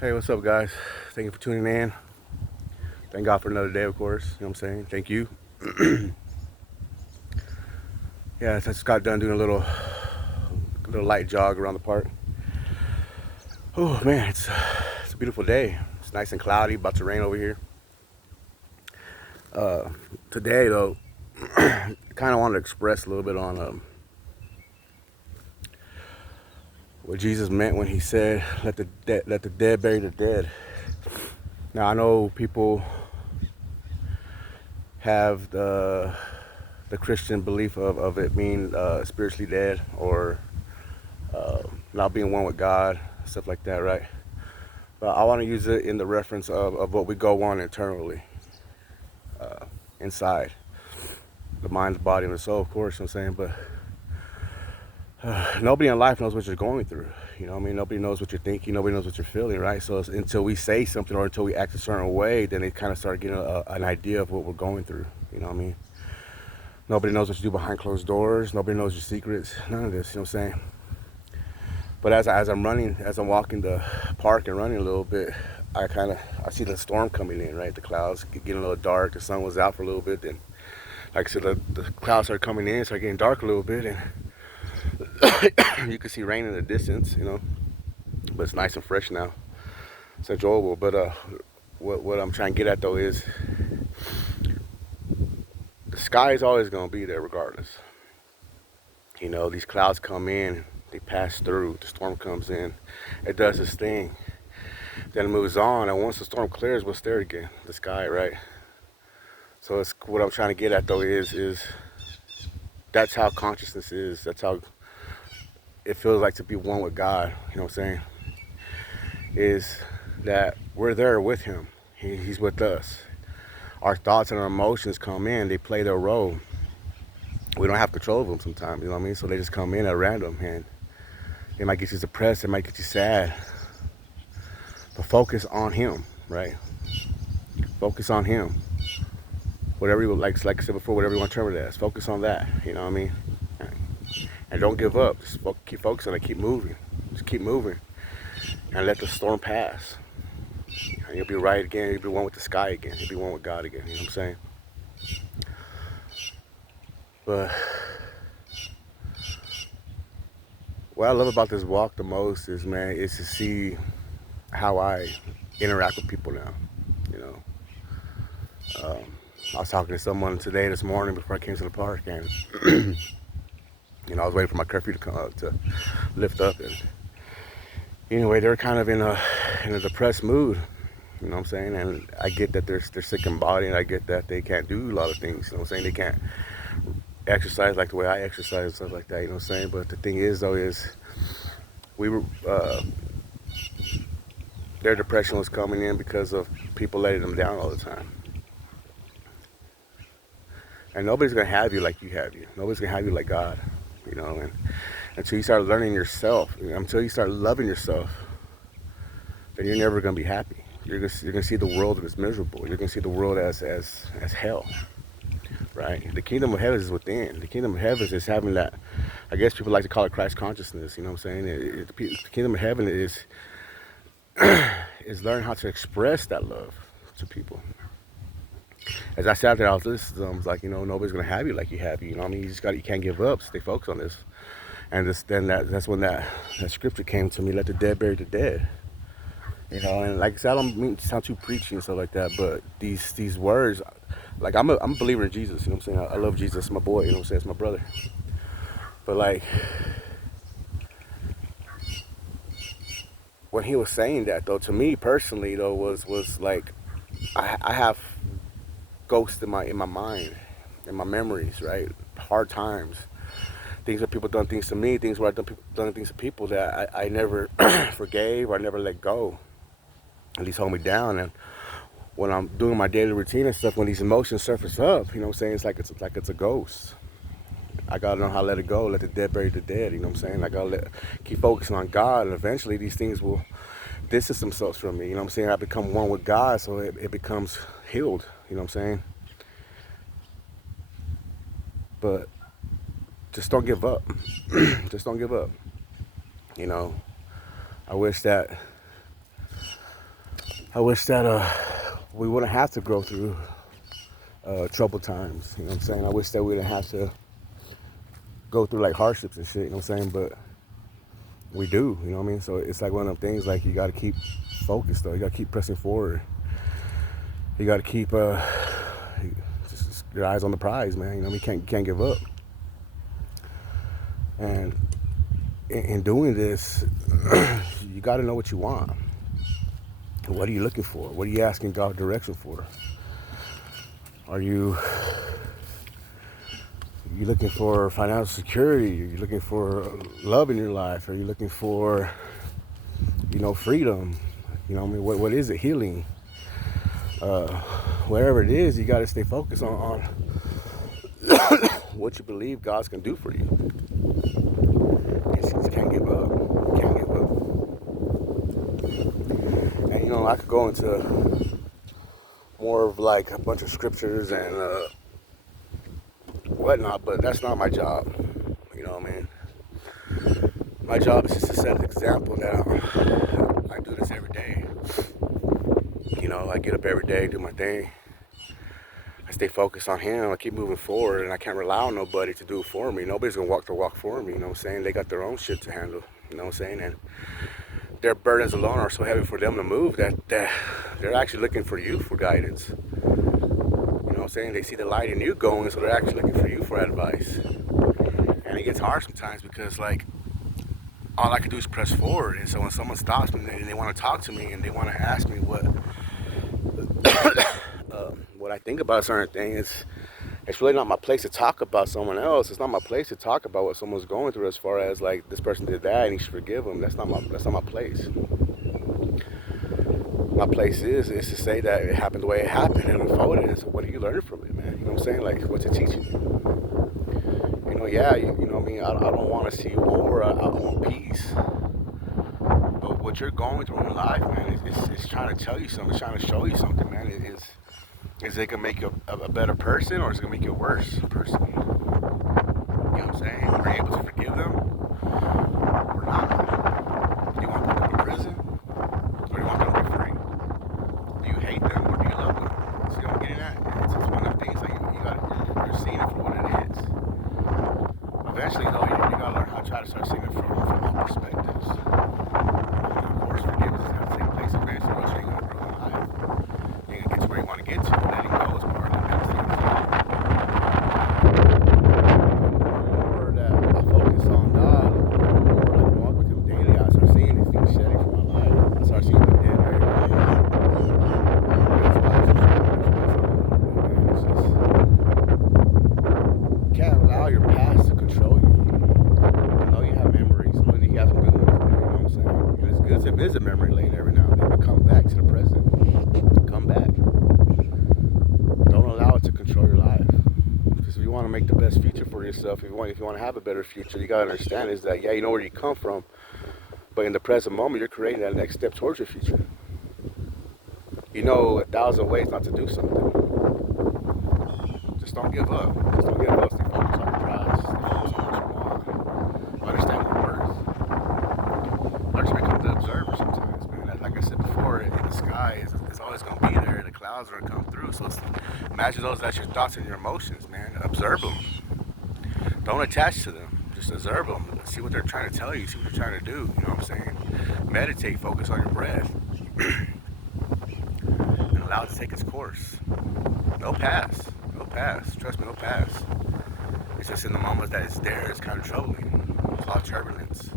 Hey, what's up, guys? Thank you for tuning in. Thank God for another day, of course. You know what I'm saying? Thank you. Yeah, I just got done doing a little light jog around the park. Oh man, it's a beautiful day. It's nice and cloudy, about to rain over here. Uh, Today though, I kind of wanted to express a little bit on what Jesus meant when he said, let the dead bury the dead." Now I know people have the Christian belief of it being spiritually dead or uh, not being one with God, stuff like that, right? But I want to use it in the reference of what we go on internally, uh, inside the mind, the body, and the soul, of course. You know what I'm saying, but nobody in life knows what you're going through. You know what I mean? Nobody knows what you're thinking. Nobody knows what you're feeling, right? So until we say something or until we act a certain way, then they kind of start getting an idea of what we're going through. You know what I mean? Nobody knows what you do behind closed doors. Nobody knows your secrets. None of this. You know what I'm saying? But as I'm running, as I'm walking the park and running a little bit, I see the storm coming in, right? The clouds getting a little dark. The sun was out for a little bit, and like I said, the clouds started coming in, started getting dark a little bit, and you can see rain in the distance, you know. But it's nice and fresh now. It's enjoyable. But what I'm trying to get at though is the sky is always gonna be there regardless. You know, these clouds come in, they pass through. The storm comes in, it does its thing. Then it moves on, and once the storm clears, what's there again? The sky, right? So it's what I'm trying to get at though is that's how consciousness is. That's how it feels like to be one with God. You know what I'm saying? Is that we're there with Him. He's with us. Our thoughts and our emotions come in. They play their role. We don't have control of them sometimes. You know what I mean? So they just come in at random, and they might get you depressed. They might get you sad. But focus on Him, right? Focus on Him. Whatever you like I said before, whatever you want to term it as, focus on that. You know what I mean? And don't give up. Just keep focusing and keep moving. Just keep moving, and let the storm pass. And you'll be right again. You'll be one with the sky again. You'll be one with God again. You know what I'm saying? But what I love about this walk the most is, man, is to see how I interact with people now. You know, I was talking to someone today, this morning, before I came to the park, and I was waiting for my curfew to come up to lift up, and anyway, they're kind of in a depressed mood. You know what I'm saying? And I get that they're sick in body, and I get that they can't do a lot of things. You know what I'm saying? They can't exercise like the way I exercise and stuff like that. You know what I'm saying? But the thing is, though, is we were their depression was coming in because of people letting them down all the time. And nobody's gonna have you like you have you. Nobody's gonna have you like God. You know, and until you start learning yourself, until you start loving yourself, then you're never gonna be happy. You're gonna see the world as miserable. You're gonna see the world as hell, right? The kingdom of heaven is within. The kingdom of heaven is having that. I guess people like to call it Christ consciousness. You know what I'm saying? The kingdom of heaven is learn how to express that love to people. As I sat there, I was listening. I was like, nobody's gonna have you like you have you. You know what I mean? You can't give up. Stay focused on this. And then that's when that scripture came to me. Let the dead bury the dead. And like I said, I don't mean to sound too preachy and stuff like that, but these words, like I'm a believer in Jesus. You know what I'm saying? I love Jesus, my boy. You know what I'm saying? It's my brother. But like when he was saying that, though, to me personally, though, was like I have ghosts in my mind, in my memories, right? Hard times, things where people done things to me, things where I done things to people that I never forgave or I never let go. At least hold me down. And when I'm doing my daily routine and stuff, when these emotions surface up, you know what I'm saying? It's like it's a ghost. I gotta know how to let it go, let the dead bury the dead. You know what I'm saying? I gotta keep focusing on God, and eventually these things will distance themselves from me. You know what I'm saying? I become one with God, so it becomes healed. You know what I'm saying? But just don't give up. Just don't give up. You know, I wish that I wish that we wouldn't have to go through troubled times. You know what I'm saying? I wish that we didn't have to go through like hardships and shit. You know what I'm saying? But we do. You know what I mean? So it's like one of them things. Like you got to keep focused though. You got to keep pressing forward. You got to keep just your eyes on the prize, man. You know, you can't give up. And in doing this, you got to know what you want. What are you looking for? What are you asking God direction for? Are you looking for financial security? Are you looking for love in your life? Are you looking for, freedom? You know what I mean? What is it? Healing? Whatever it is, you got to stay focused on what you believe God's going to do for you. You just can't give up. You can't give up. And, I could go into more of like a bunch of scriptures and whatnot, but that's not my job. You know what I mean? My job is just to set an example that I do this every day. I get up every day, do my thing. I stay focused on Him. I keep moving forward, and I can't rely on nobody to do it for me. Nobody's gonna walk the walk for me. You know what I'm saying? They got their own shit to handle. You know what I'm saying? And their burdens alone are so heavy for them to move that they're actually looking for you for guidance. You know what I'm saying? They see the light in you going, so they're actually looking for you for advice. And it gets hard sometimes because, like, all I can do is press forward. And so when someone stops me and they want to talk to me and they want to ask me what I think about a certain thing, it's really not my place to talk about someone else. It's not my place to talk about what someone's going through as far as like this person did that and you should forgive them. That's not my place. My place is to say that it happened the way it happened and unfold it. So what are you learning from it, man? You know what I'm saying? Like, what's it teaching you? Yeah, you know what I mean? I don't want to see you war. I want peace. But what you're going through in life, man, it's trying to tell you something. It's trying to show you something, man. Is it going to make you a better person, or is it going to make you a worse person? You know what I'm saying? Are you able to forgive them or not? Do you want to put them in prison, or do you want them to be free? Do you hate them, or do you love them? See what I'm getting at? It's one of the things like you're seeing it for what it is. Eventually, though, you got to learn how to try to start seeing it from all perspectives. And of course, forgiveness is going to take place eventually, or else you ain't going to grow in life. You ain't going to get to where you want to get to. Letting go is part of the next thing. The more that I focus on God, the more I walk with Him daily, I start seeing these things shedding from my life. I start seeing the dead very clearly. You can't allow your past to control you. I know you have memories. I know you have some good ones in there, you know what I'm saying? And it's good to visit memory lane every now and then, but come back to the present. Come back. Don't allow it to control your life. Because if you want to make the best future for yourself, if you want to have a better future, you gotta understand is that, yeah, you know where you come from, but in the present moment, you're creating that next step towards your future. You know 1,000 ways not to do something. Just don't give up. Just don't give up. Stay focused on your prize. Stay focused on what you want. Understand your worth. Learn to become the observer sometimes, man. Like I said before, in the sky is always going to be there. The clouds are going to come through. So imagine those as your thoughts and your emotions, man. Observe them. Don't attach to them. Just observe them. See what they're trying to tell you. See what they're trying to do. You know what I'm saying? Meditate. Focus on your breath. And allow it to take its course. No pass. No pass. Trust me, no pass. It's just in the moments that it's there, it's kind of troubling. There's a lot of turbulence.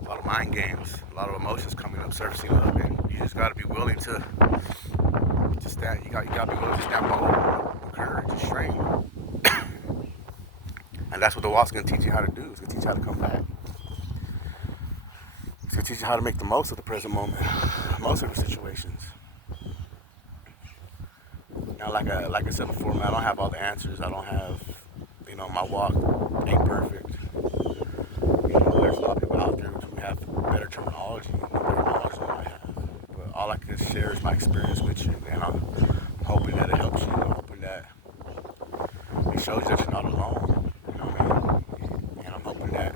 A lot of mind games. A lot of emotions coming up, surfacing up. And you just got to be willing to stand. You got to be willing to stand bold, courage, and strength. And that's what the walk's going to teach you how to do. It's going to teach you how to come back. It's going to teach you how to make the most of the present moment, most of your situations. Now, like I said before, man, I don't have all the answers. I don't have, my walk ain't perfect. There's a lot of people out there who have better terminology, better knowledge than I have. But all I can share is my experience with you, and I'm hoping that it helps you. I'm hoping that it shows you that you're not alone. You know what I mean? And I'm hoping that,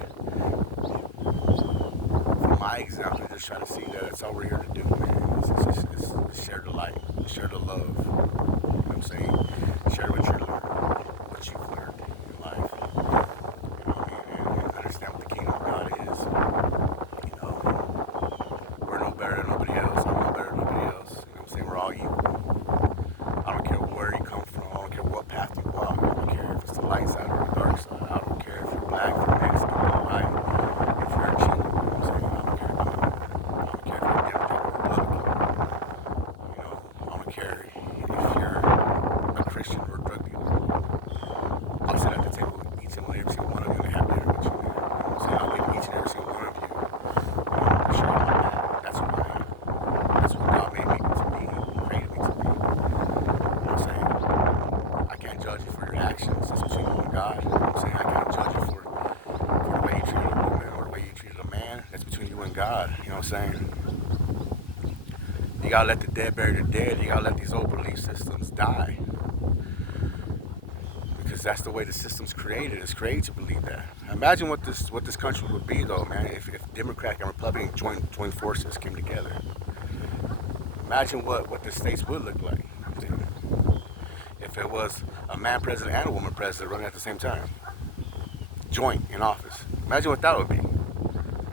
from my example, just try to see that it's all we're here to do, man. It's share the light, share the love. You know what I'm saying? Share what you've learned in life. You know what I mean? And understand what the kingdom of God is. You know, we're no better than nobody else. I'm no better than nobody else. You know what I'm saying? We're all equal. I don't care where you come from. I don't care what path you walk. I don't care if it's the light side or the dark side. I don't care if you're black, if you're Mexican, if you're white, if you're a Jew. You know what I'm saying? I don't care. I don't care if you're a Democrat or Republican. You know, I don't care if you're a Christian or a drug dealer. I'll sit at the table with each and every single one of you and have dinner with you. You know what I'm saying? I'll give each and every single one of you, a share of my man. That's who I am. That's what God made me to be, created me to be. You know what I'm saying? I can't judge you for your actions. That's between you and God. You know what I'm saying? I can't judge you for the way you treated a woman or the way you treated a man. That's between you and God. You know what I'm saying? You gotta let the dead bury the dead. You gotta let these old belief systems die. Because that's the way the system's created. It's created to believe that. Imagine what this country would be though, man, if Democratic and Republican joint forces came together. Imagine what the states would look like. If it was a man president and a woman president running at the same time. Joint in office. Imagine what that would be.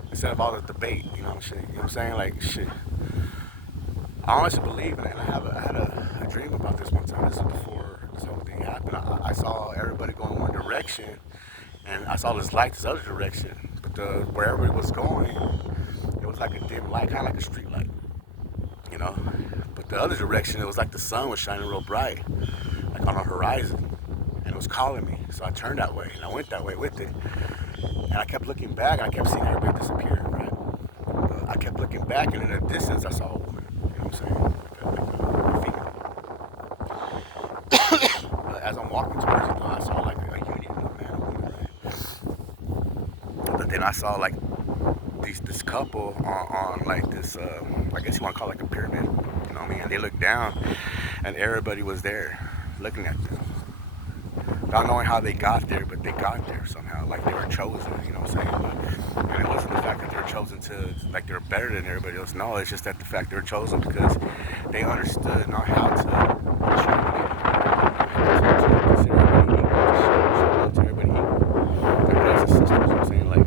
Instead of all the debate, you know what I'm saying? Like shit. I honestly believe, and I had a dream about this one time. This is before this whole thing happened. I saw everybody going one direction, and I saw this light this other direction. But where everybody was going, it was like a dim light, kind of like a street light, you know. But the other direction, it was like the sun was shining real bright, like on the horizon, and it was calling me. So I turned that way, and I went that way with it. And I kept looking back, and I kept seeing everybody disappear, right? I kept looking back, and in the distance, I saw a woman. You know what I'm saying? Like a female. But as I'm walking towards it, though, I saw like a union of a man and woman, right? But then I saw like this couple on like this, I guess you want to call it like a pyramid. You know what I mean? And they looked down, and everybody was there looking at them. Not knowing how they got there, but they got there somehow, like they were chosen, you know what I'm saying? And it wasn't the fact that they were chosen to, like they were better than everybody else. No, it's just that the fact they were chosen because they understood not how to consider everybody equal, to show love to everybody equal. Their brothers and sisters, you know what I'm saying? Like.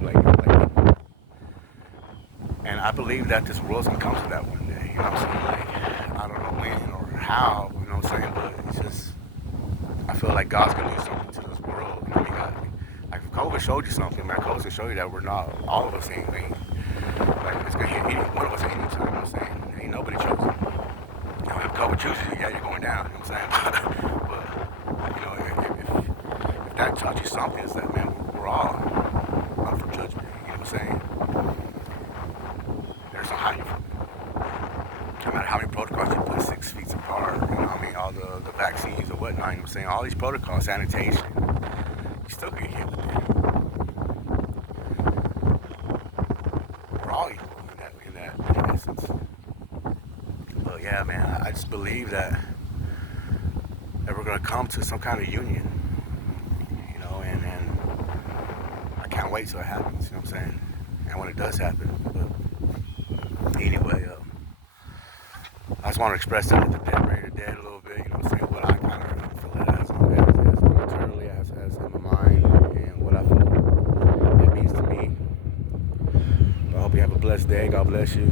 And I believe that this world's gonna come to that one day, you know what I'm saying? Like, I don't know when or how, you know what I'm saying? But it's just, I feel like God's gonna do something to this world. You know, like if COVID showed you something, man, COVID's gonna show you that we're not all of us ain't like it's gonna hit any one of us at any time. You know what I'm saying? Ain't nobody chosen. You know, if COVID chooses you, yeah, you're going down. You know what I'm saying? But you know, if that taught you something, is that man, we're all up for judgment. You know what I'm saying? There's no hiding from it. No matter how many protocols you put 6 feet apart, you know what I mean, all the vaccines or whatnot, you know what I'm saying, all these protocols, sanitation, you still get hit with it. We're all equal in that essence. But yeah, man, I just believe that we're gonna come to some kind of union, you know, and I can't wait till it happens, you know what I'm saying? And when it does happen, but anyway, I just want to express that at the dead, ready to dead a little bit, you know what I'm saying, what I kind of feel it as internally, as in my mind, and what I feel it means to me. I hope you have a blessed day. God bless you.